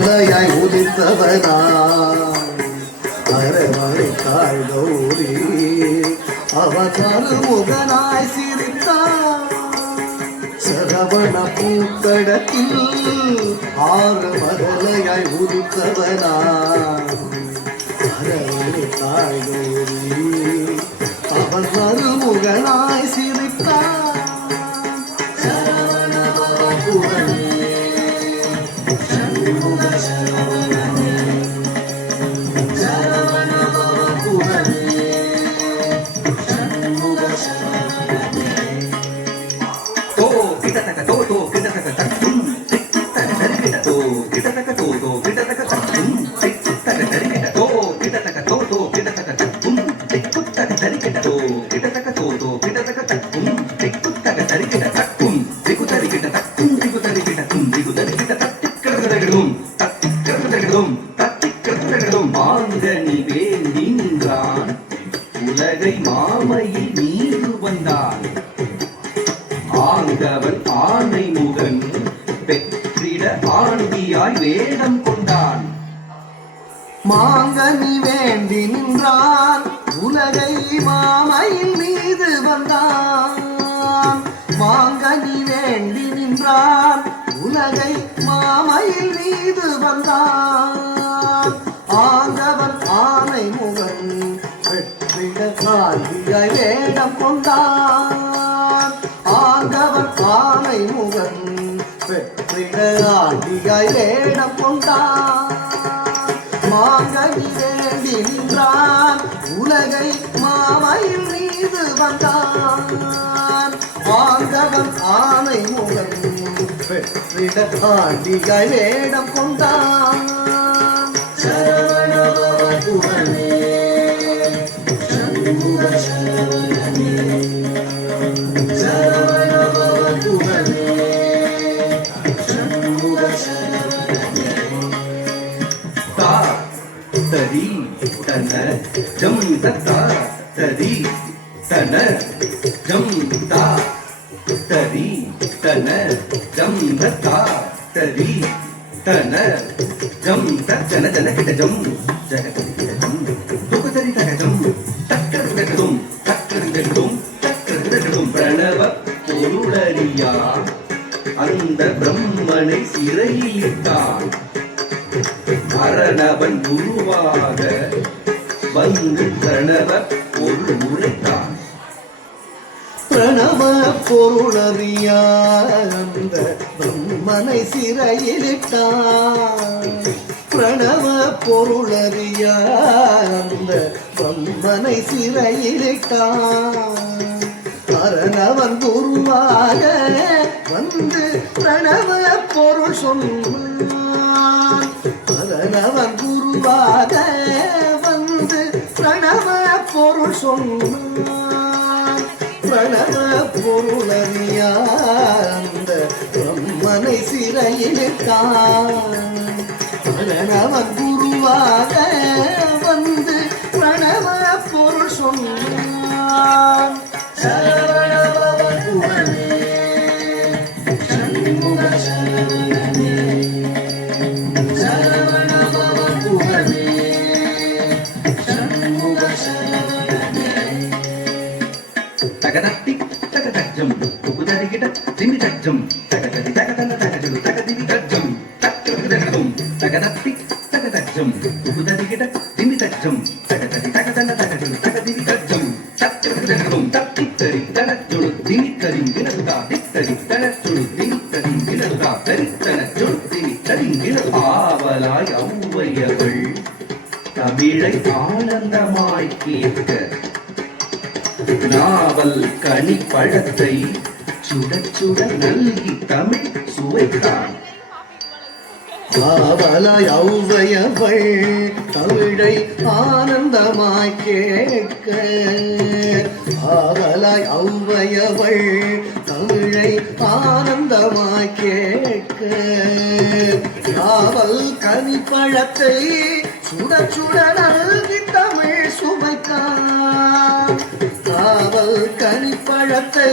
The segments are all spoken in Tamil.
உதித்தவனா அரவணைத்தாள் கௌரி அவதாறு முகனாய் சிரித்தான் சரவண பூத்தடத்தில் ஆறு மதலையாய் உதித்தவனா அரவணைத்தாள் கௌரி அவதாறு முகனாய் சிரித்தான் சரவண புகழ் உலகை மாமையில் நீரு வந்தான் ஆண்டவன் ஆணை முகன் பெற்றிட ஆண்டியாய் வேடம் கொண்டான் மாங்கனி வேண்டி நின்றான் உலகை மாமையில் மீது வந்தான் மாங்கனி வேண்டி நின்றான் உலகை மாமையில் மீது வந்தான் ஆண்டவன் ஆணை முகன் வெற்றிட காந்தியாய் வேடம் கொண்டான் ஆண்டவன் ஆணை முகன் வெற்றிட ஆண்டியாய் வேடம் கொண்டான் மாங்கனி வேண்டி நின்றான் உலகை மாமையில் மீது வந்தான் ஆண்டவன் ஆணை முகன் வெற்றிட ஆண்டியாய் வேடம் கொண்டான் சரவணபவனே சண்முக சரவணனே சரவணபவனே சண்முக சரவணனே தா தரி தன ஜம் தா தரி தன ஜம் தா தரி தன ஜம் தா தரி தன ஜம் தன ஜன கிட்ட ஜம் ஜகதம் துகதரி தகஜம் தக்கரகதும் தக்கரகதும் தக்கரகதும் பிரணவ பொருளறியா அந்த பிரம்மனை சிறையில் இட்டான் மரணவன் குருவாக வந்து பிரணவ பொருள் உரைத்தான் பிரணவ பொருளறியா அந்த பிரம்மனை சிறையிலிட்டான் பிரணவ பொருளறியா அந்த பிரம்மனை சிறையிலிட்டான் அரணவன் குருவாக வந்து பிரணவ பொருள் சொன்னான் அரணவன் குருவாக வந்து பிரணவ பொருள் சொன்னான் பிரணவ பொருளறியா அந்த பிரம்மனை சிறையிலிட்டான் பிரணவன் குருவாக வந்து பிரணவ பொருள் சொன்னான் சரவணபவனே சண்முக சரவணனே சரவணபவனே சண்முக சரவணனே தகதட்டி தகதஜம் குகுதரிகிட திமிதஜம் தகதரி தகதன தகஜு தகதிவி கஜம் தக்கரகதம் தகதட்டி தகதஜம் குகுதரிகிட திமிதஜம் தகதரி தகதன தகஜு தகதிவி கஜம் தக்கரகதம் தத்தித்தரி தனஜுடு திமித்தரி தினதுதா தித்தரி தனஜுடு திமித்தரி தினதுதா தரித்தனஜுடு திமித்தரி தினது ஆவலாய் ஔவையவள் தமிழை ஆனந்தமாய் கேட்க நாவல் கனி பழத்தை சுட சுட நல்கி தமிழ் சுவைத்தான் ஆவலாய் ஔவையவள் தமிழை ஆனந்தமாய் கேட்க ஆவலாய் ஔவையவள் தமிழை ஆனந்தமாய் கேட்க நாவல் கனி பழத்தை சுட சுட நல்கி தமிழ் சுவைத்தான் நாவல் கனி பழத்தை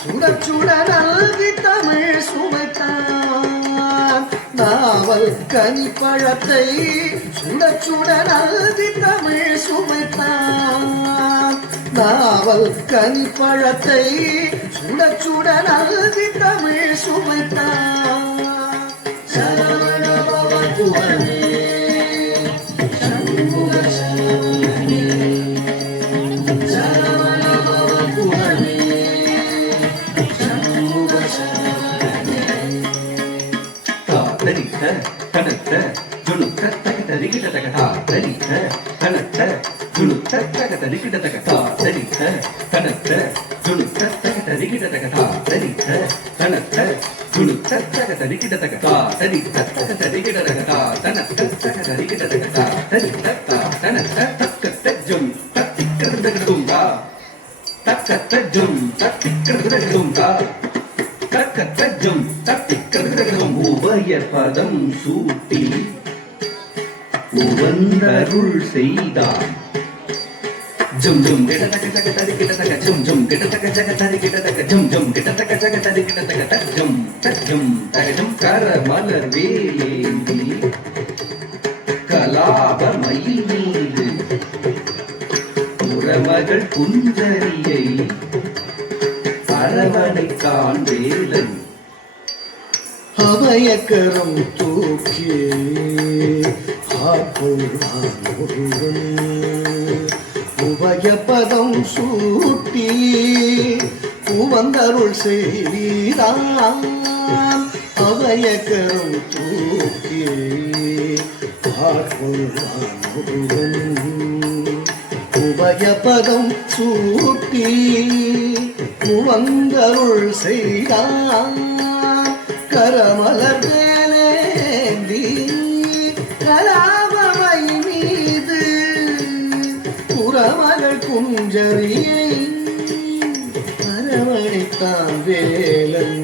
சுட சுட நல்கி தமிழ் சுவைத்தான் நாவல் கனிப்பழத்தை சுட சுட நல்கி தமிழ் சுவைத்தான் நாவல் கனிப்பழத்தை சுட சுட நல்கி தமிழ் சுவைத்தான் சரவண பவ புகழே சண்முக சரவணனே சரவண பவ புகழே சண்முக சரவணனே தரித்த தனத்த ஜுணுத்த தகத ரிகிட தகதா தரித்த தனத்த ஜுணுத்த தகத ரிகிட தகதா தரித்த தனத்த ஜுணுத்த தகத ரிகிட தகதா தரித்த தனத்த ஜுணுத்த தகத ரிகிட தகதா தரித்த தகத ரிகிட தகதா தனத்த தகத ரிகிட தகதா தரித்த தனத்த தக்கத்த ஜும் தத்திக்கிறதுங்கா தக்கத்த ஜும் தத்திக்கிறதுங்கா தக்கத்தஜம் தத்திக்கிறதும் உபய பதம் சூட்டி உவந்தருள் செய்தான் ஜும் ஜும் கிடதக ஜக தரி கிடதக ஜும் ஜும் கிடதக ஜக தரி கிடதக ஜும் ஜும் கிடதக ஜக தரி கிடதக தஜம் தஜம் தஜம் கர மலர் வேலேந்தி கலாப மயில் மீது புறமகள் குந்தரியை அரவணைத்தான் வேலன் அபயக்கரம் தூக்கி ஆட்கொள்வான் ஒருவன் உபயபதம் சூட்டி உவந்தருள் செய்தான் அபயக்கரம் தூக்கி ஆட்கொள்வான் ஒருவன் உபயபதம் சூட்டி உவந்தருள் செய்தான் கரமலர் வேலேந்தி கலாபமை மீது புறமகள் குஞ்சரியை அரவணைத்தான் வேலன்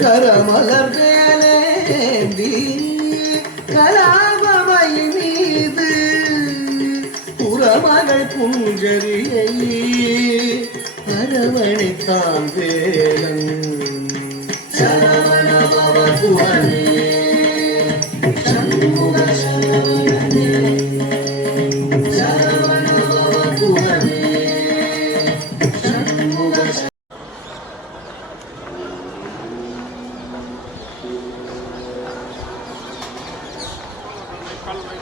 கரமலர் வேலேந்தி கலாபமை மீது புறமகள் குஞ்சரியை அரவணைத்தான் வேலன் சரவண பவ புகழே சண்முக சரவணனே சரவண பவ புகழே சண்முக Kalau